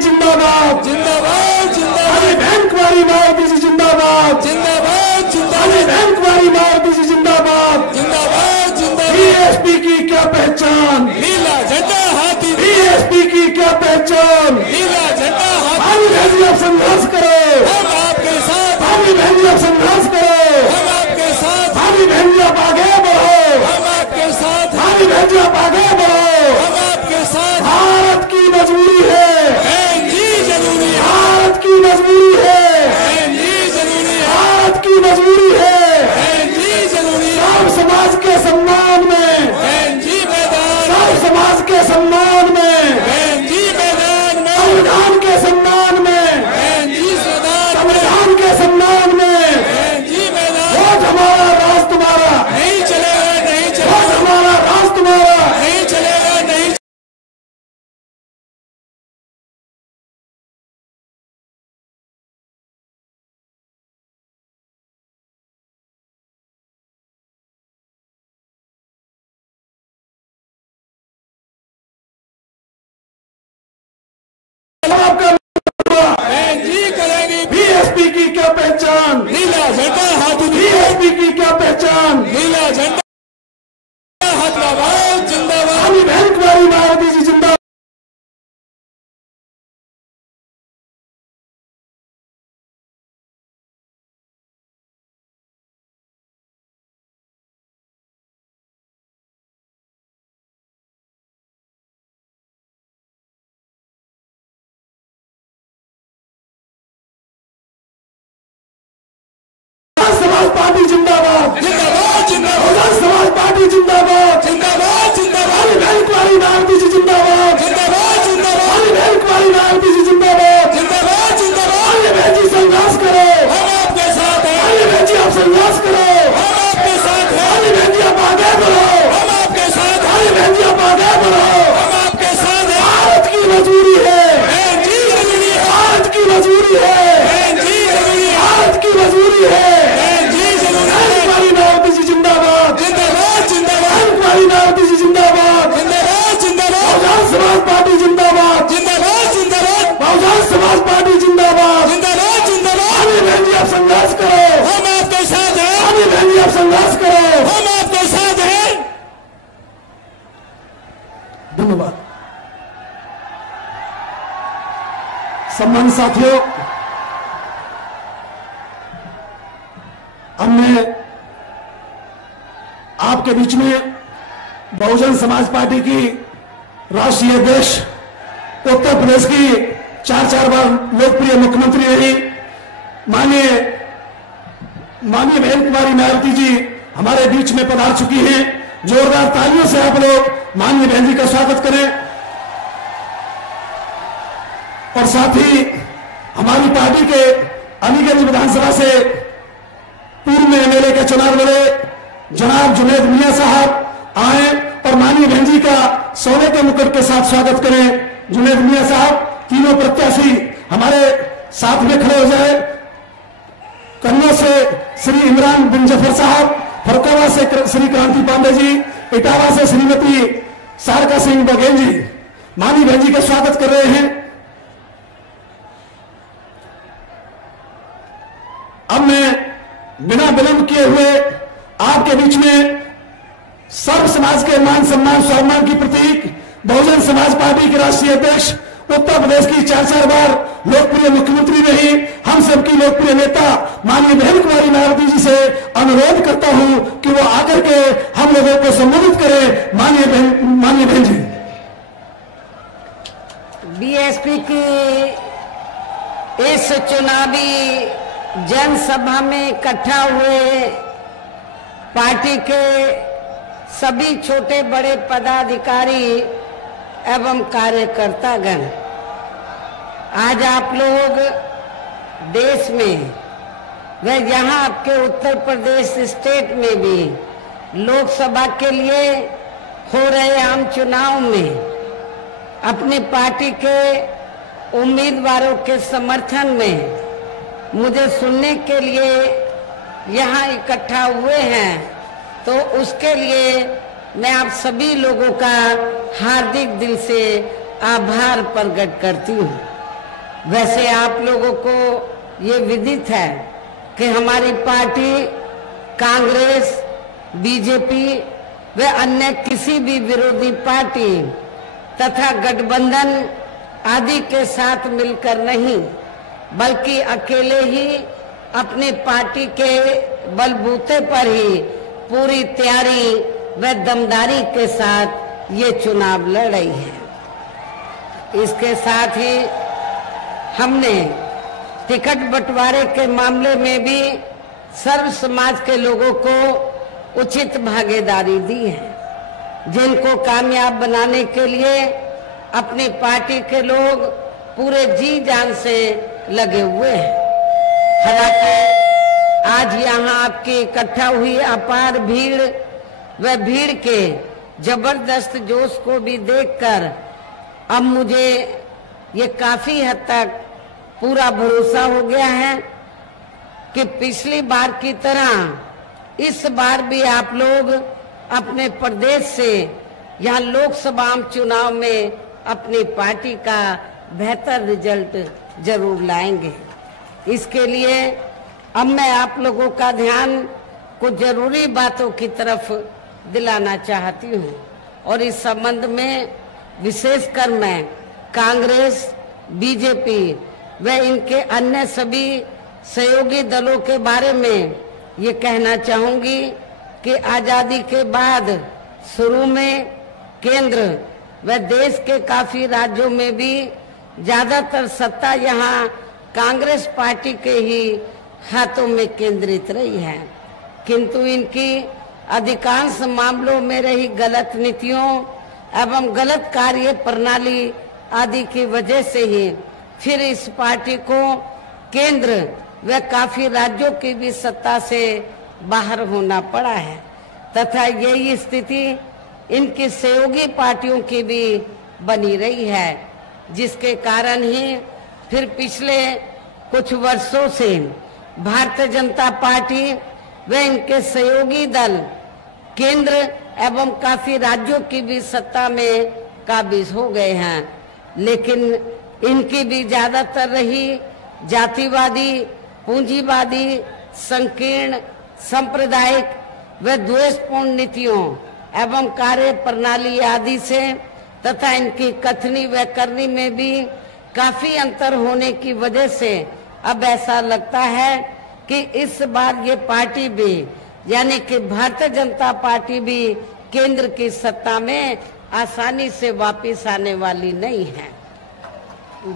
जिंदाबाद जिंदाबाद जिंदाबाद। अली बैंक वाली मायावती जी जिंदाबाद जिंदाबाद जिंदाबाद। अली बैंक वाली मायावती जी जिंदाबाद जिंदाबाद जिंदाबाद। बीएसपी की क्या पहचान, नीला झंडा हाथी, बीएसपी की क्या पहचान। नीला झंडा हाथी। भाभी बहन जी आप संघर्ष करो, हम आपके साथ, भाभी बहन जी आप संघर्ष करो, हम आपके साथ, भाभी बहन जी आप आगे बढ़ो, हम आपके साथ, भाभी बहन जी आप आगे बढ़ो। हम आपके साथ। भारत की मजबूरी है, बहन जी जरूरी है, भारत की मजबूरी है, बहन जी जरूरी है, भारत की मजबूरी है। बहन जी जरूरी है। सब समाज के सम्मान में, बहन जी मैदान, सब समाज के सम्मान में, बहन जी मैदान में, संविधान के सम्मान में, बहन जी मैदान, संविधान के सम्मान में। बहन जी मैदान। वोट हमारा, राज तुम्हारा, नहीं चलेगा, नहीं वोट चलेगा, हमारा, राज तुम्हारा। नहीं चलेगा, नहीं। आपका बहन जी करेंगे। बीएसपी की क्या पहचान, नीला झंडा हाथी, बीएसपी की क्या पहचान। नीला झंडा जिंदाबाद जिंदाबाद। अली बैंक वाली मायावती जी जिंदाबाद। समाज पार्टी जिंदाबाद, जिंदाबाद जिंदाबाद, बहुजन समाज पार्टी जिंदाबाद, जिंदाबाद जिंदाबाद, अली बैंक वाली मायावती जी जिंदाबाद, जिंदाबाद जिंदाबाद, अली बैंक वाली मायावती जी जिंदाबाद। जिंदाबाद जिंदाबाद। अली बहन जी संघर्ष करो, हम आपके साथ हैं, अली बहन जी आप संघर्ष करो, हम आपके साथ हैं, अली बहन जी आप आगे बढ़ो, हम आपके साथ हैं, अली बहन जी आप आगे बढ़ो। हम आपके साथ हैं। भारत की मजबूरी है, बहन जी जरूरी है, भारत की मजबूरी है, बहन जी जरूरी है, भारत की मजबूरी है। बहन जी जरूरी है। बैंक वाली मायावती जी जिंदाबाद, जिंदाबाद जिंदाबाद, बैंक वाली मायावती जी जिंदाबाद, जिंदाबाद जिंदाबाद, बहुजन समाज पार्टी जिंदाबाद, जिंदाबाद जिंदाबाद, बहुजन समाज पार्टी जिंदाबाद। जिंदाबाद जिंदाबाद। अली बहन जी आप संघर्ष करो, हम आपके साथ हैं, अली बहन जी आप संघर्ष करो। हम आपके साथ हैं। धन्यवाद। सम्मानित साथियों, हमने आपके बीच में बहुजन समाज पार्टी की राष्ट्रीय अध्यक्ष, उत्तर प्रदेश की 4 बार लोकप्रिय मुख्यमंत्री रही माननीय बहन कुमारी मायावती जी हमारे बीच में पधार चुकी हैं। जोरदार तालियों से आप लोग माननीय बहन जी का स्वागत करें। और साथ ही हमारी पार्टी के अलीगंज विधानसभा से पूर्व में एमएलए के चुनाव लड़े जनाब जुनैद मियां साहब आए और माननीय बहन जी का सोने के मुकुट के साथ स्वागत करें। जुनैद मियां साहब, तीनों प्रत्याशी हमारे साथ में खड़े हो जाए। कन्नौज से श्री इमरान बिन जफर साहब, फरुखाबाद से श्री क्रांति पांडे जी, इटावा से श्रीमती सारका सिंह बघेल जी माननीय बहन जी का स्वागत कर रहे हैं। अब मैं बिना विलंब किए हुए आपके बीच में सर्व समाज के मान सम्मान स्वाभिमान की प्रतीक बहुजन समाज पार्टी के राष्ट्रीय अध्यक्ष, उत्तर प्रदेश की 4 बार लोकप्रिय मुख्यमंत्री रही, हम सबकी लोकप्रिय नेता माननीय बहन कुमारी मायावती जी से अनुरोध करता हूं कि वो आकर के हम लोगों को संबोधित करें। माननीय बहन जी। बीएसपी की इस चुनावी जनसभा में इकट्ठा हुए पार्टी के सभी छोटे बड़े पदाधिकारी एवं कार्यकर्तागण, आज आप लोग देश में व यहाँ आपके उत्तर प्रदेश स्टेट में भी लोकसभा के लिए हो रहे आम चुनाव में अपनी पार्टी के उम्मीदवारों के समर्थन में मुझे सुनने के लिए यहाँ इकट्ठा हुए हैं, तो उसके लिए मैं आप सभी लोगों का हार्दिक दिल से आभार प्रकट करती हूँ। वैसे आप लोगों को ये विदित है कि हमारी पार्टी कांग्रेस, बीजेपी व अन्य किसी भी विरोधी पार्टी तथा गठबंधन आदि के साथ मिलकर नहीं, बल्कि अकेले ही अपनी पार्टी के बलबूते पर ही पूरी तैयारी व दमदारी के साथ ये चुनाव लड़ रही है। इसके साथ ही हमने टिकट बंटवारे के मामले में भी सर्व समाज के लोगों को उचित भागीदारी दी है, जिनको कामयाब बनाने के लिए अपनी पार्टी के लोग पूरे जी जान से लगे हुए हैं। हालांकि आज यहाँ आपकी इकट्ठा हुई अपार भीड़ व भीड़ के जबरदस्त जोश को भी देखकर अब मुझे ये काफी हद तक पूरा भरोसा हो गया है कि पिछली बार की तरह इस बार भी आप लोग अपने प्रदेश से यहाँ लोकसभा चुनाव में अपनी पार्टी का बेहतर रिजल्ट जरूर लाएंगे। इसके लिए अब मैं आप लोगों का ध्यान कुछ जरूरी बातों की तरफ दिलाना चाहती हूँ और इस संबंध में विशेषकर मैं कांग्रेस, बीजेपी व इनके अन्य सभी सहयोगी दलों के बारे में ये कहना चाहूंगी कि आजादी के बाद शुरू में केंद्र व देश के काफी राज्यों में भी ज्यादातर सत्ता यहाँ कांग्रेस पार्टी के ही हाथों में केंद्रित रही है, किंतु इनकी अधिकांश मामलों में रही गलत नीतियों एवं गलत कार्य प्रणाली आदि की वजह से ही फिर इस पार्टी को केंद्र व काफी राज्यों की भी सत्ता से बाहर होना पड़ा है तथा यही स्थिति इनकी सहयोगी पार्टियों की भी बनी रही है, जिसके कारण ही फिर पिछले कुछ वर्षों से भारतीय जनता पार्टी व इनके सहयोगी दल केंद्र एवं काफी राज्यों की भी सत्ता में काबिज हो गए हैं, लेकिन इनकी भी ज्यादातर रही जातिवादी, पूंजीवादी, संकीर्ण, सांप्रदायिक व द्वेषपूर्ण नीतियों एवं कार्य प्रणाली आदि से तथा इनकी कथनी व करनी में भी काफी अंतर होने की वजह से अब ऐसा लगता है कि इस बार ये पार्टी भी यानी कि भारतीय जनता पार्टी भी केंद्र की सत्ता में आसानी से वापस आने वाली नहीं है,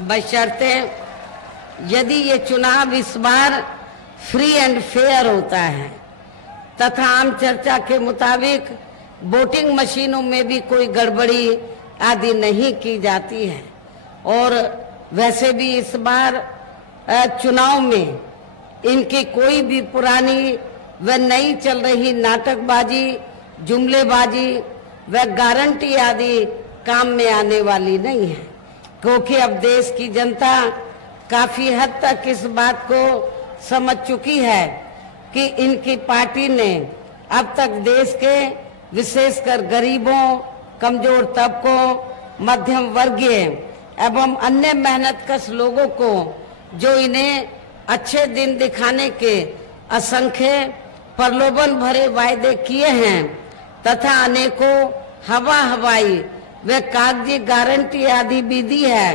बशर्ते यदि ये चुनाव इस बार फ्री एंड फेयर होता है तथा आम चर्चा के मुताबिक वोटिंग मशीनों में भी कोई गड़बड़ी आदि नहीं की जाती है। और वैसे भी इस बार चुनाव में इनकी कोई भी पुरानी व नई चल रही नाटकबाजी, जुमलेबाजी व गारंटी आदि काम में आने वाली नहीं है, क्योंकि अब देश की जनता काफी हद तक इस बात को समझ चुकी है कि इनकी पार्टी ने अब तक देश के विशेषकर गरीबों, कमजोर तबकों, मध्यम वर्गीय एवं अन्य मेहनतकश लोगों को जो इन्हें अच्छे दिन दिखाने के असंख्य प्रलोभन भरे वायदे किए हैं तथा अनेकों हवाई व कागजी गारंटी आदि भी दी है,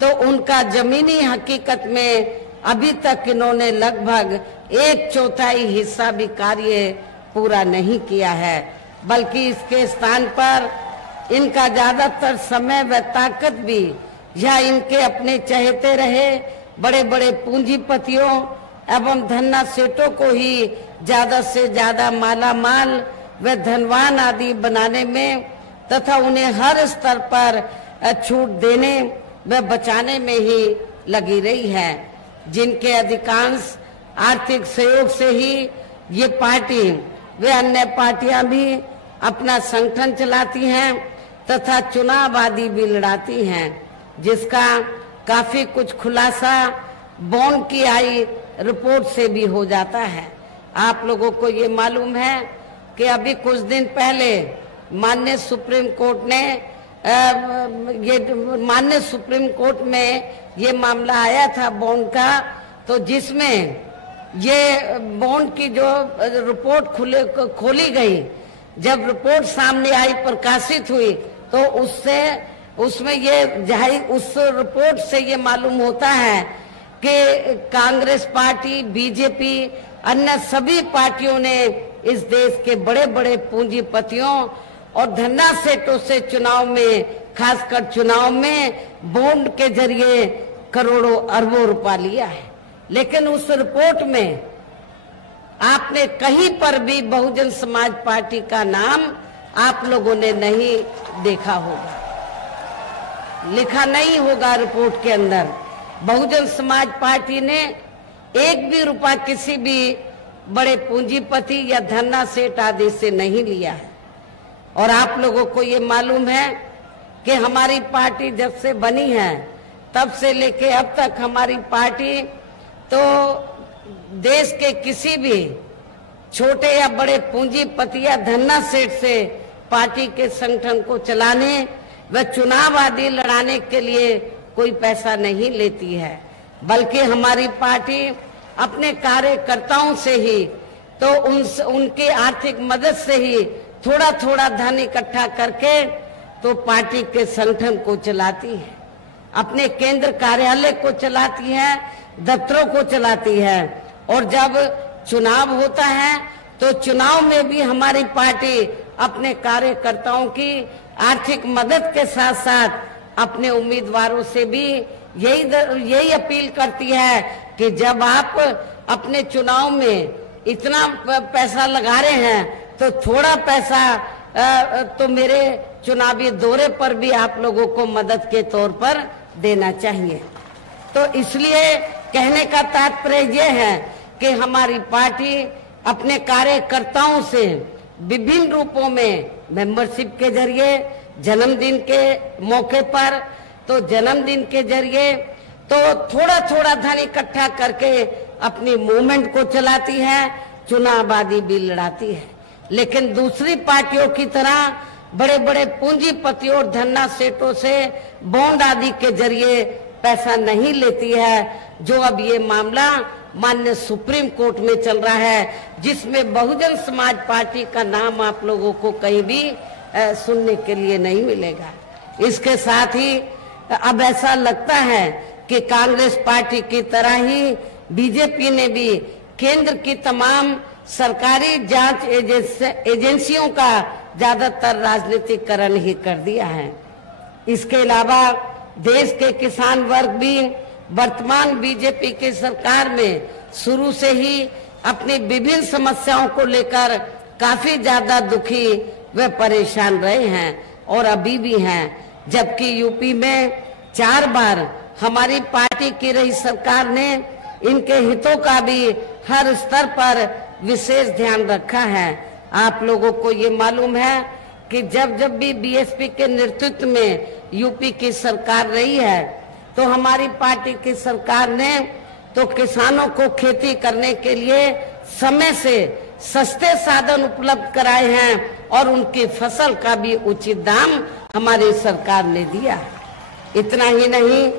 तो उनका जमीनी हकीकत में अभी तक इन्होंने लगभग 1/4 हिस्सा भी कार्य पूरा नहीं किया है, बल्कि इसके स्थान पर इनका ज्यादातर समय व ताकत भी या इनके अपने चहेते रहे बड़े बड़े पूंजीपतियों एवं धन्ना सेठों को ही ज्यादा से ज्यादा माला माल व धनवान आदि बनाने में तथा उन्हें हर स्तर पर छूट देने व बचाने में ही लगी रही है, जिनके अधिकांश आर्थिक सहयोग से ही ये पार्टी वे अन्य पार्टियां भी अपना संगठन चलाती हैं तथा चुनाव आदि भी लड़ाती हैं, जिसका काफी कुछ खुलासा बॉन्ड की आई रिपोर्ट से भी हो जाता है। आप लोगों को ये मालूम है कि अभी कुछ दिन पहले माननीय सुप्रीम कोर्ट ने ये माननीय सुप्रीम कोर्ट में ये मामला आया था बॉन्ड का, तो जिसमें ये बॉन्ड की जो रिपोर्ट खोली गई, जब रिपोर्ट सामने आई, प्रकाशित हुई, तो उसमें ये उस रिपोर्ट से ये मालूम होता है कि कांग्रेस पार्टी, बीजेपी, अन्य सभी पार्टियों ने इस देश के बड़े बड़े पूंजीपतियों और धन्ना सेठों से चुनाव में, खासकर चुनाव में बॉन्ड के जरिए करोड़ों अरबों रुपया लिया है। लेकिन उस रिपोर्ट में आपने कहीं पर भी बहुजन समाज पार्टी का नाम आप लोगों ने नहीं देखा होगा, लिखा नहीं होगा रिपोर्ट के अंदर। बहुजन समाज पार्टी ने एक भी रुपया किसी भी बड़े पूंजीपति या धन्ना सेठ आदि से नहीं लिया है। और आप लोगों को ये मालूम है कि हमारी पार्टी जब से बनी है तब से लेके अब तक हमारी पार्टी तो देश के किसी भी छोटे या बड़े पूंजीपति या धन्ना सेठ से पार्टी के संगठन को चलाने व चुनाव आदि लड़ाने के लिए कोई पैसा नहीं लेती है, बल्कि हमारी पार्टी अपने कार्यकर्ताओं से ही, तो उनकी आर्थिक मदद से ही थोड़ा थोड़ा धन इकट्ठा करके तो पार्टी के संगठन को चलाती है, अपने केंद्र कार्यालय को चलाती है, दफ्तरों को चलाती है। और जब चुनाव होता है तो चुनाव में भी हमारी पार्टी अपने कार्यकर्ताओं की आर्थिक मदद के साथ साथ अपने उम्मीदवारों से भी यही अपील करती है कि जब आप अपने चुनाव में इतना पैसा लगा रहे हैं तो थोड़ा पैसा तो मेरे चुनावी दौरे पर भी आप लोगों को मदद के तौर पर देना चाहिए। तो इसलिए कहने का तात्पर्य यह है कि हमारी पार्टी अपने कार्यकर्ताओं से विभिन्न रूपों में मेंबरशिप के जरिए, जन्मदिन के मौके पर तो जन्मदिन के जरिए तो थोड़ा थोड़ा धन इकट्ठा करके अपनी मूवमेंट को चलाती है, चुनाव आदि भी लड़ाती है। लेकिन दूसरी पार्टियों की तरह बड़े बड़े पूंजीपतियों और धन्ना सेठों से बॉन्ड आदि के जरिए पैसा नहीं लेती है, जो अब ये मामला माननीय सुप्रीम कोर्ट में चल रहा है, जिसमें बहुजन समाज पार्टी का नाम आप लोगों को कहीं भी सुनने के लिए नहीं मिलेगा। इसके साथ ही अब ऐसा लगता है कि कांग्रेस पार्टी की तरह ही बीजेपी ने भी केंद्र की तमाम सरकारी जांच एजेंसियों का ज्यादातर राजनीतिकरण ही कर दिया है। इसके अलावा देश के किसान वर्ग भी वर्तमान बीजेपी की सरकार में शुरू से ही अपनी विभिन्न समस्याओं को लेकर काफी ज्यादा दुखी व परेशान रहे हैं और अभी भी हैं। जबकि यूपी में 4 बार हमारी पार्टी की रही सरकार ने इनके हितों का भी हर स्तर पर विशेष ध्यान रखा है। आप लोगों को ये मालूम है कि जब जब भी बीएसपी के नेतृत्व में यूपी की सरकार रही है तो हमारी पार्टी की सरकार ने तो किसानों को खेती करने के लिए समय से सस्ते साधन उपलब्ध कराए हैं और उनकी फसल का भी उचित दाम हमारी सरकार ने दिया। इतना ही नहीं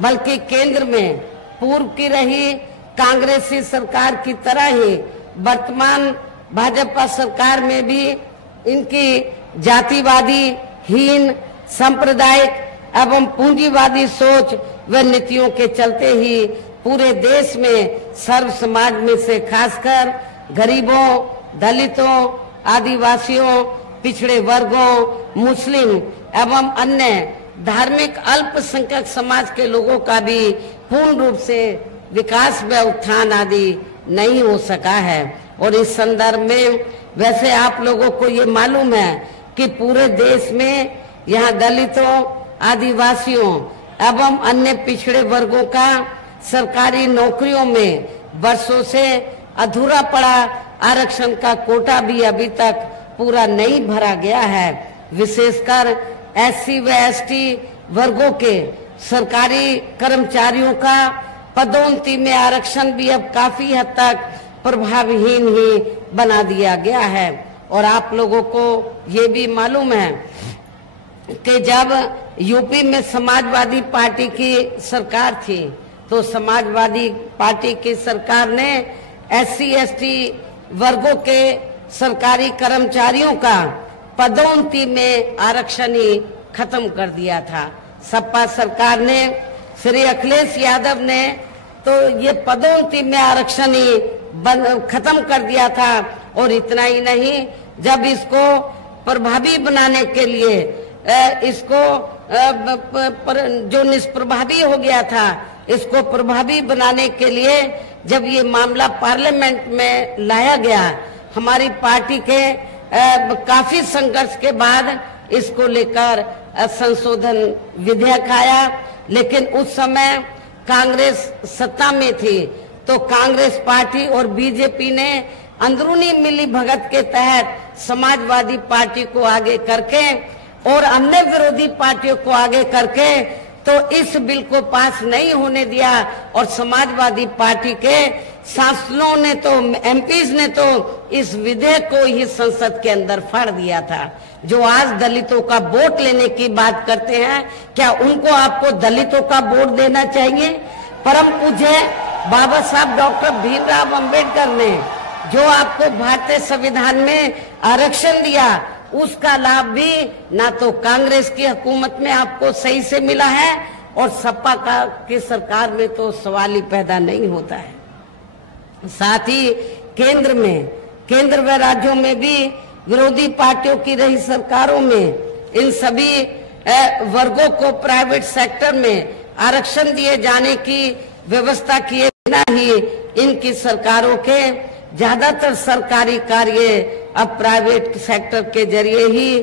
बल्कि केंद्र में पूर्व की रही कांग्रेसी सरकार की तरह ही वर्तमान भाजपा सरकार में भी इनकी जातिवादी, हीन, सांप्रदायिक एवं पूंजीवादी सोच व नीतियों के चलते ही पूरे देश में सर्व समाज में से खासकर गरीबों, दलितों, आदिवासियों, पिछड़े वर्गों, मुस्लिम एवं अन्य धार्मिक अल्पसंख्यक समाज के लोगों का भी पूर्ण रूप से विकास व उत्थान आदि नहीं हो सका है। और इस संदर्भ में वैसे आप लोगों को ये मालूम है कि पूरे देश में यहाँ दलितों, आदिवासियों एवं अन्य पिछड़े वर्गों का सरकारी नौकरियों में वर्षों से अधूरा पड़ा आरक्षण का कोटा भी अभी तक पूरा नहीं भरा गया है। विशेषकर एससी व एसटी वर्गों के सरकारी कर्मचारियों का पदोन्नति में आरक्षण भी अब काफी हद तक प्रभावहीन ही बना दिया गया है। और आप लोगों को ये भी मालूम है कि जब यूपी में समाजवादी पार्टी की सरकार थी तो समाजवादी पार्टी की सरकार ने SC/ST वर्गों के सरकारी कर्मचारियों का पदोन्नति में आरक्षण ही खत्म कर दिया था। सपा सरकार ने, श्री अखिलेश यादव ने तो ये पदोन्नति में आरक्षण ही खत्म कर दिया था। और इतना ही नहीं, जब इसको प्रभावी बनाने के लिए इसको जो निष्प्रभावी हो गया था, इसको प्रभावी बनाने के लिए जब ये मामला पार्लियामेंट में लाया गया, हमारी पार्टी के काफी संघर्ष के बाद इसको लेकर संशोधन विधेयक आया। लेकिन उस समय कांग्रेस सत्ता में थी, तो कांग्रेस पार्टी और बीजेपी ने अंदरूनी मिली भगत के तहत समाजवादी पार्टी को आगे करके और अन्य विरोधी पार्टियों को आगे करके तो इस बिल को पास नहीं होने दिया। और समाजवादी पार्टी के सांसदों ने तो, MPs ने तो इस विधेयक को ही संसद के अंदर फाड़ दिया था। जो आज दलितों का वोट लेने की बात करते हैं, क्या उनको आपको दलितों का वोट देना चाहिए? परम पूज्य बाबा साहब डॉक्टर भीमराव अंबेडकर ने जो आपको भारतीय संविधान में आरक्षण दिया, उसका लाभ भी ना तो कांग्रेस की हुकूमत में आपको सही से मिला है और सपा की सरकार में तो सवाल ही पैदा नहीं होता है। साथ ही केंद्र व राज्यों में भी विरोधी पार्टियों की रही सरकारों में इन सभी वर्गों को प्राइवेट सेक्टर में आरक्षण दिए जाने की व्यवस्था किए बिना ही इनकी सरकारों के ज्यादातर सरकारी कार्य अब प्राइवेट सेक्टर के जरिए ही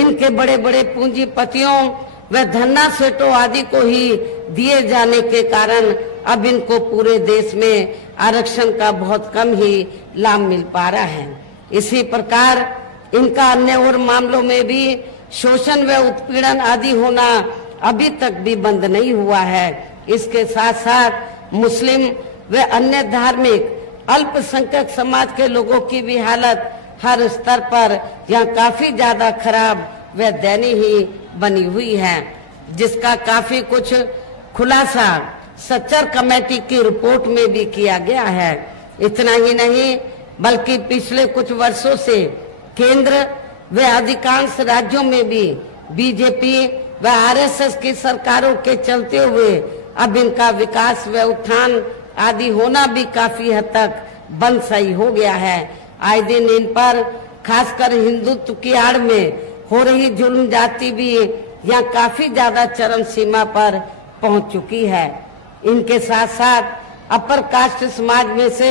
इनके बड़े बड़े पूंजीपतियों व धन्ना सेठों आदि को ही दिए जाने के कारण अब इनको पूरे देश में आरक्षण का बहुत कम ही लाभ मिल पा रहा है। इसी प्रकार इनका अन्य और मामलों में भी शोषण व उत्पीड़न आदि होना अभी तक भी बंद नहीं हुआ है। इसके साथ साथ मुस्लिम व अन्य धार्मिक अल्पसंख्यक समाज के लोगों की भी हालत हर स्तर पर यहाँ काफी ज्यादा खराब व दयनीय ही बनी हुई है, जिसका काफी कुछ खुलासा सच्चर कमेटी की रिपोर्ट में भी किया गया है। इतना ही नहीं बल्कि पिछले कुछ वर्षों से केंद्र व अधिकांश राज्यों में भी बीजेपी व RSS की सरकारों के चलते हुए अब इनका विकास व उत्थान आदि होना भी काफी हद तक बंद सही हो गया है। आए दिन इन पर खासकर हिंदुत्व की आड़ में हो रही जुल्म जाति भी यहाँ काफी ज्यादा चरम सीमा पर पहुंच चुकी है। इनके साथ साथ अपर कास्ट समाज में से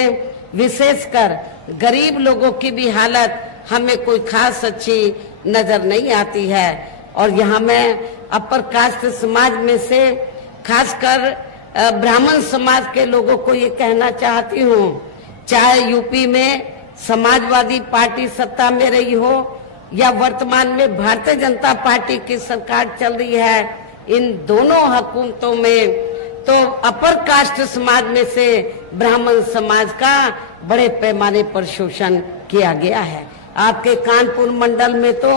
विशेषकर गरीब लोगों की भी हालत हमें कोई खास अच्छी नजर नहीं आती है। और यहाँ मैं अपर कास्ट समाज में से खासकर ब्राह्मण समाज के लोगों को ये कहना चाहती हूँ, चाहे यूपी में समाजवादी पार्टी सत्ता में रही हो या वर्तमान में भारतीय जनता पार्टी की सरकार चल रही है, इन दोनों हुकूमतों में तो अपर कास्ट समाज में से ब्राह्मण समाज का बड़े पैमाने पर शोषण किया गया है। आपके कानपुर मंडल में तो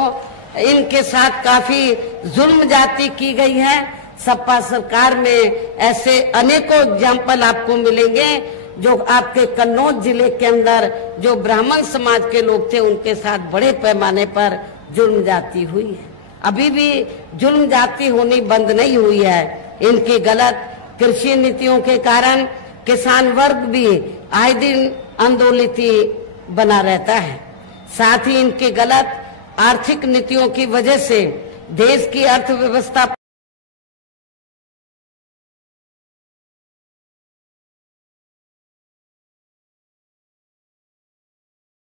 इनके साथ काफी जुल्म जाति की गई है। सपा सरकार में ऐसे अनेकों एग्जाम्पल आपको मिलेंगे जो आपके कन्नौज जिले के अंदर जो ब्राह्मण समाज के लोग थे उनके साथ बड़े पैमाने पर जुल्म जाति हुई है। अभी भी जुल्म जाति होनी बंद नहीं हुई है। इनकी गलत कृषि नीतियों के कारण किसान वर्ग भी आए दिन आंदोलित बना रहता है। साथ ही इनकी गलत आर्थिक नीतियों की वजह से देश की अर्थव्यवस्था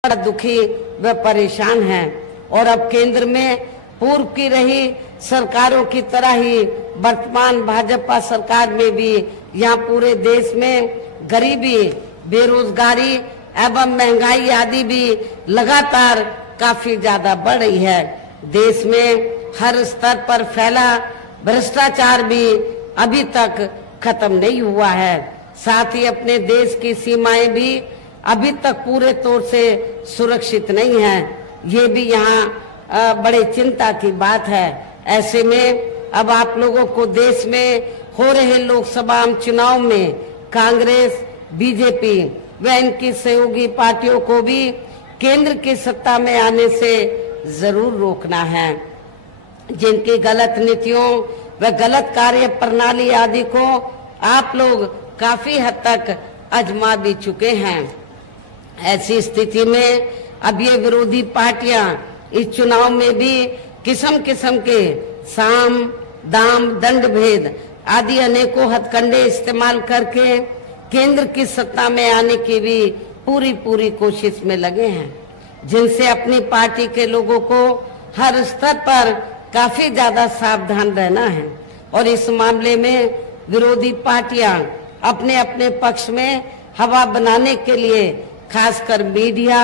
दुखी व परेशान हैं। और अब केंद्र में पूर्व की रही सरकारों की तरह ही वर्तमान भाजपा सरकार में भी यहाँ पूरे देश में गरीबी, बेरोजगारी एवं महंगाई आदि भी लगातार काफी ज्यादा बढ़ रही है। देश में हर स्तर पर फैला भ्रष्टाचार भी अभी तक खत्म नहीं हुआ है। साथ ही अपने देश की सीमाएं भी अभी तक पूरे तौर से सुरक्षित नहीं है। ये भी यहाँ बड़े चिंता की बात है। ऐसे में अब आप लोगों को देश में हो रहे लोकसभा चुनाव में कांग्रेस, बीजेपी व इनकी सहयोगी पार्टियों को भी केंद्र की सत्ता में आने से जरूर रोकना है। जिनकी गलत नीतियों व गलत कार्य प्रणाली आदि को आप लोग काफी हद तक आजमा भी चुके हैं। ऐसी स्थिति में अब ये विरोधी पार्टियां इस चुनाव में भी किस्म किस्म के साम, दाम, दंड भेद आदि अनेकों हथकंडे इस्तेमाल करके केंद्र की सत्ता में आने की भी पूरी कोशिश में लगे हैं, जिनसे अपनी पार्टी के लोगों को हर स्तर पर काफी ज्यादा सावधान रहना है। और इस मामले में विरोधी पार्टियां अपने अपने पक्ष में हवा बनाने के लिए खासकर मीडिया,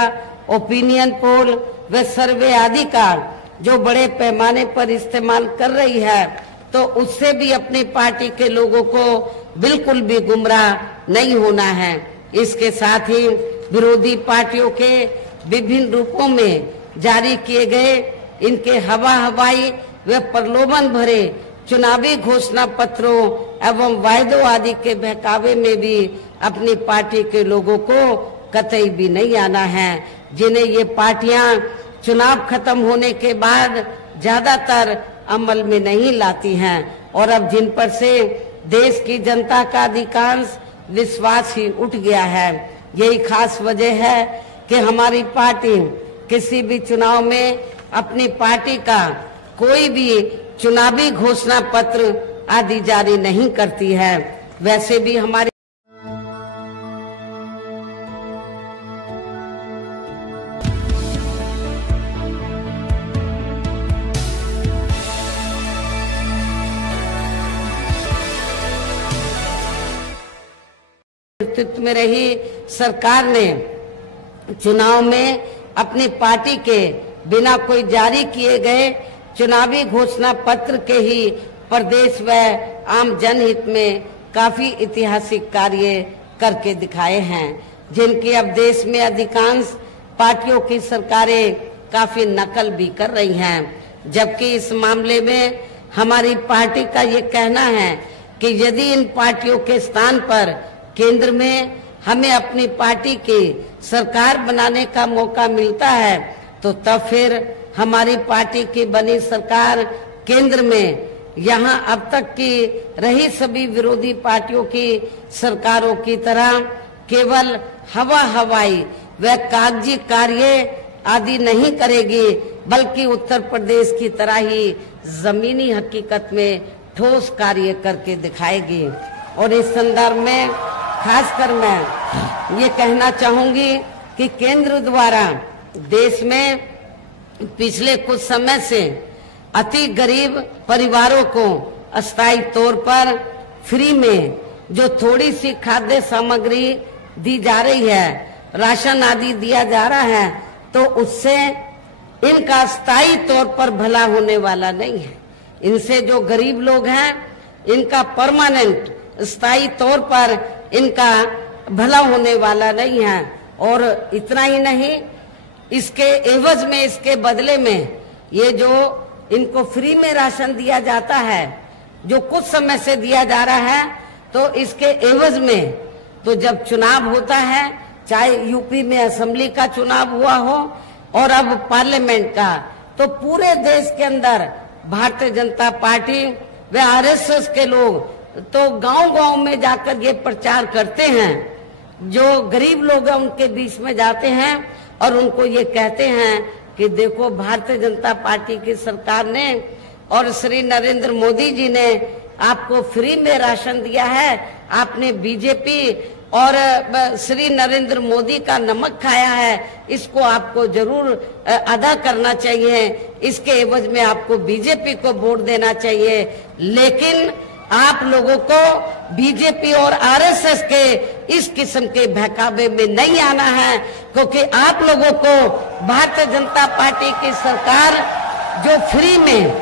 ओपिनियन पोल व सर्वे आदि का जो बड़े पैमाने पर इस्तेमाल कर रही है, तो उससे भी अपनी पार्टी के लोगों को बिल्कुल भी गुमराह नहीं होना है। इसके साथ ही विरोधी पार्टियों के विभिन्न रूपों में जारी किए गए इनके हवाई व प्रलोभन भरे चुनावी घोषणा पत्रों एवं वायदों आदि के बहकावे में भी अपनी पार्टी के लोगों को कतई भी नहीं आना है, जिन्हें ये पार्टियां चुनाव खत्म होने के बाद ज्यादातर अमल में नहीं लाती हैं और अब जिन पर से देश की जनता का अधिकांश विश्वास ही उठ गया है। यही खास वजह है कि हमारी पार्टी किसी भी चुनाव में अपनी पार्टी का कोई भी चुनावी घोषणा पत्र आदि जारी नहीं करती है। वैसे भी हमारी नेतृत्व में रही सरकार ने चुनाव में अपनी पार्टी के बिना कोई जारी किए गए चुनावी घोषणा पत्र के ही प्रदेश व आम जनहित में काफी ऐतिहासिक कार्य करके दिखाए हैं, जिनकी अब देश में अधिकांश पार्टियों की सरकारें काफी नकल भी कर रही हैं। जबकि इस मामले में हमारी पार्टी का ये कहना है कि यदि इन पार्टियों के स्थान पर केंद्र में हमें अपनी पार्टी की सरकार बनाने का मौका मिलता है, तो तब फिर हमारी पार्टी की बनी सरकार केंद्र में यहाँ अब तक की रही सभी विरोधी पार्टियों की सरकारों की तरह केवल हवाई व कागजी कार्य आदि नहीं करेगी, बल्कि उत्तर प्रदेश की तरह ही जमीनी हकीकत में ठोस कार्य करके दिखाएगी। और इस संदर्भ में खासकर मैं ये कहना चाहूंगी कि केंद्र द्वारा देश में पिछले कुछ समय से अति गरीब परिवारों को अस्थायी तौर पर फ्री में जो थोड़ी सी खाद्य सामग्री दी जा रही है, राशन आदि दिया जा रहा है, तो उससे इनका स्थायी तौर पर भला होने वाला नहीं है। इनसे जो गरीब लोग हैं, इनका परमानेंट स्थायी तौर पर इनका भला होने वाला नहीं है। और इतना ही नहीं, इसके एवज में, इसके बदले में ये जो इनको फ्री में राशन दिया जाता है, जो कुछ समय से दिया जा रहा है, तो इसके एवज में तो जब चुनाव होता है, चाहे यूपी में असेंबली का चुनाव हुआ हो और अब पार्लियामेंट का, तो पूरे देश के अंदर भारतीय जनता पार्टी व आरएसएस के लोग तो गांव-गांव में जाकर ये प्रचार करते हैं, जो गरीब लोग हैं उनके बीच में जाते हैं और उनको ये कहते हैं कि देखो, भारतीय जनता पार्टी की सरकार ने और श्री नरेंद्र मोदी जी ने आपको फ्री में राशन दिया है, आपने बीजेपी और श्री नरेंद्र मोदी का नमक खाया है, इसको आपको जरूर अदा करना चाहिए, इसके एवज में आपको बीजेपी को वोट देना चाहिए। लेकिन आप लोगों को बीजेपी और आरएसएस के इस किस्म के बहकावे में नहीं आना है, क्योंकि आप लोगों को भारतीय जनता पार्टी की सरकार जो फ्री में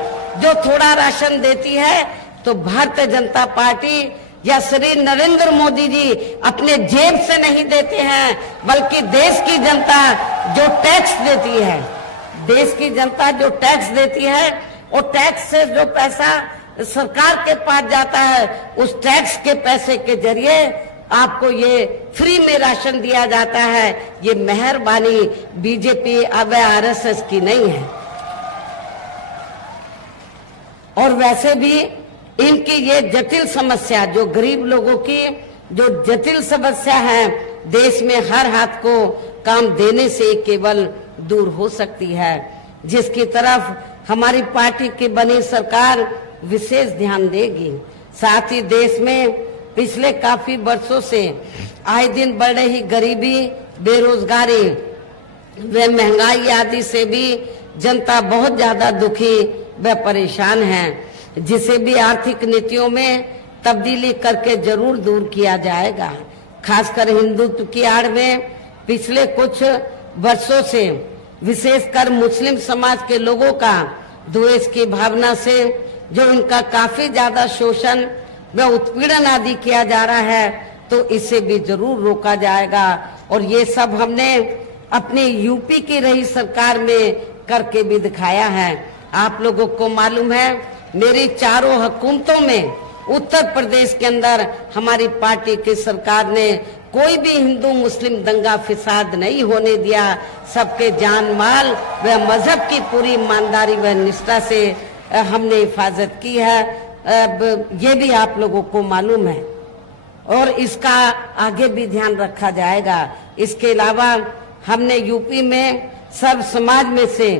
जो थोड़ा राशन देती है, तो भारतीय जनता पार्टी या श्री नरेंद्र मोदी जी अपने जेब से नहीं देते हैं, बल्कि देश की जनता जो टैक्स देती है, देश की जनता जो टैक्स देती है और टैक्स से जो पैसा सरकार के पास जाता है, उस टैक्स के पैसे के जरिए आपको ये फ्री में राशन दिया जाता है। ये मेहरबानी बीजेपी अब आरएसएस की नहीं है। और वैसे भी इनकी ये जटिल समस्या, जो गरीब लोगों की जो जटिल समस्या है, देश में हर हाथ को काम देने से केवल दूर हो सकती है, जिसकी तरफ हमारी पार्टी की बनी सरकार विशेष ध्यान देगी। साथ ही देश में पिछले काफी वर्षों से आए दिन बढ़ रही गरीबी, बेरोजगारी व महंगाई आदि से भी जनता बहुत ज्यादा दुखी व परेशान है, जिसे भी आर्थिक नीतियों में तब्दीली करके जरूर दूर किया जाएगा। खासकर हिंदुत्व की आड़ में पिछले कुछ वर्षों से विशेषकर मुस्लिम समाज के लोगों का द्वेष की भावना से जो इनका काफी ज्यादा शोषण व उत्पीड़न आदि किया जा रहा है, तो इसे भी जरूर रोका जाएगा। और ये सब हमने अपने यूपी की रही सरकार में करके भी दिखाया है। आप लोगों को मालूम है, मेरी चारों हुकूमतों में उत्तर प्रदेश के अंदर हमारी पार्टी की सरकार ने कोई भी हिंदू मुस्लिम दंगा फिसाद नहीं होने दिया। सबके जान माल व मजहब की पूरी ईमानदारी व निष्ठा से हमने हिफाजत की है। ये भी आप लोगों को मालूम है और इसका आगे भी ध्यान रखा जाएगा। इसके अलावा हमने यूपी में सब समाज में से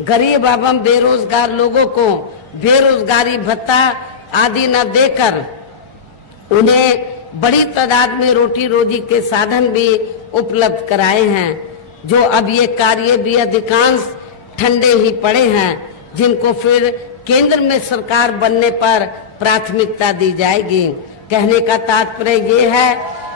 गरीब एवं बेरोजगार लोगों को बेरोजगारी भत्ता आदि न देकर उन्हें बड़ी तादाद में रोटी रोजी के साधन भी उपलब्ध कराए हैं। जो अब ये कार्य भी अधिकांश ठंडे ही पड़े हैं, जिनको फिर केंद्र में सरकार बनने पर प्राथमिकता दी जाएगी। कहने का तात्पर्य ये है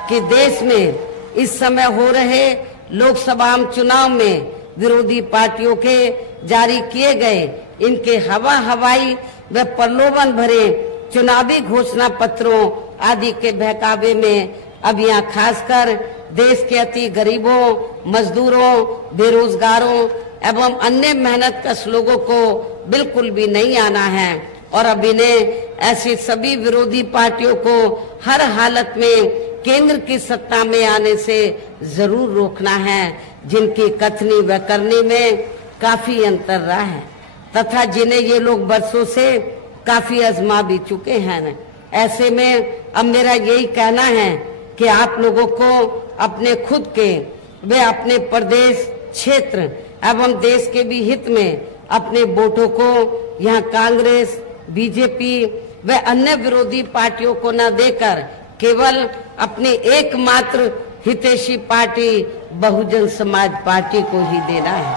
कि देश में इस समय हो रहे लोकसभा चुनाव में विरोधी पार्टियों के जारी किए गए इनके हवाई व प्रलोभन भरे चुनावी घोषणा पत्रों आदि के बहकावे में अब यहाँ खासकर देश के अति गरीबों, मजदूरों, बेरोजगारों एवं अन्य मेहनतकश लोगों को बिल्कुल भी नहीं आना है। और अब इन्हें ऐसी सभी विरोधी पार्टियों को हर हालत में केंद्र की सत्ता में आने से जरूर रोकना है, जिनकी कथनी व करनी में काफी अंतर रहा है तथा जिन्हें ये लोग बरसों से काफी आजमा भी चुके हैं। ऐसे में अब मेरा यही कहना है कि आप लोगों को अपने खुद के व अपने प्रदेश, क्षेत्र एवं देश के भी हित में अपने वोटों को यहाँ कांग्रेस, बीजेपी व अन्य विरोधी पार्टियों को न देकर केवल अपनी एकमात्र हितैषी पार्टी बहुजन समाज पार्टी को ही देना है।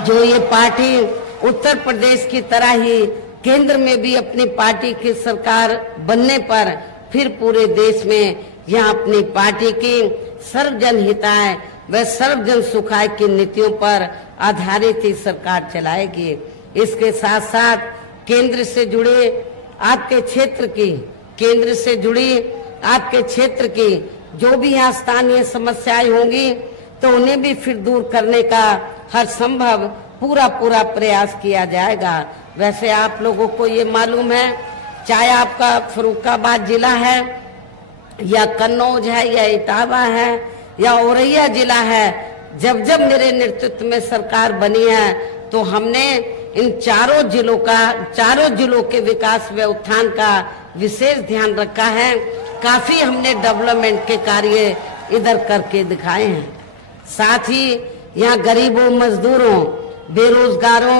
जो ये पार्टी उत्तर प्रदेश की तरह ही केंद्र में भी अपनी पार्टी की सरकार बनने पर फिर पूरे देश में यहाँ अपनी पार्टी की सर्वजन हिताय व सर्वजन सुखाय की नीतियों पर आधारित ही सरकार चलाएगी। इसके साथ साथ केंद्र से जुड़े आपके क्षेत्र की जो भी यहाँ स्थानीय समस्याएं होंगी तो उन्हें भी फिर दूर करने का हर संभव पूरा प्रयास किया जाएगा। वैसे आप लोगों को ये मालूम है, चाहे आपका फर्रुखाबाद जिला है या कन्नौज है या इटावा है या औरैया जिला है, जब मेरे नेतृत्व में सरकार बनी है तो हमने इन चारों जिलों के विकास व उत्थान का विशेष ध्यान रखा है। काफी हमने डेवलपमेंट के कार्य इधर करके दिखाए हैं। साथ ही यहाँ गरीबों, मजदूरों, बेरोजगारों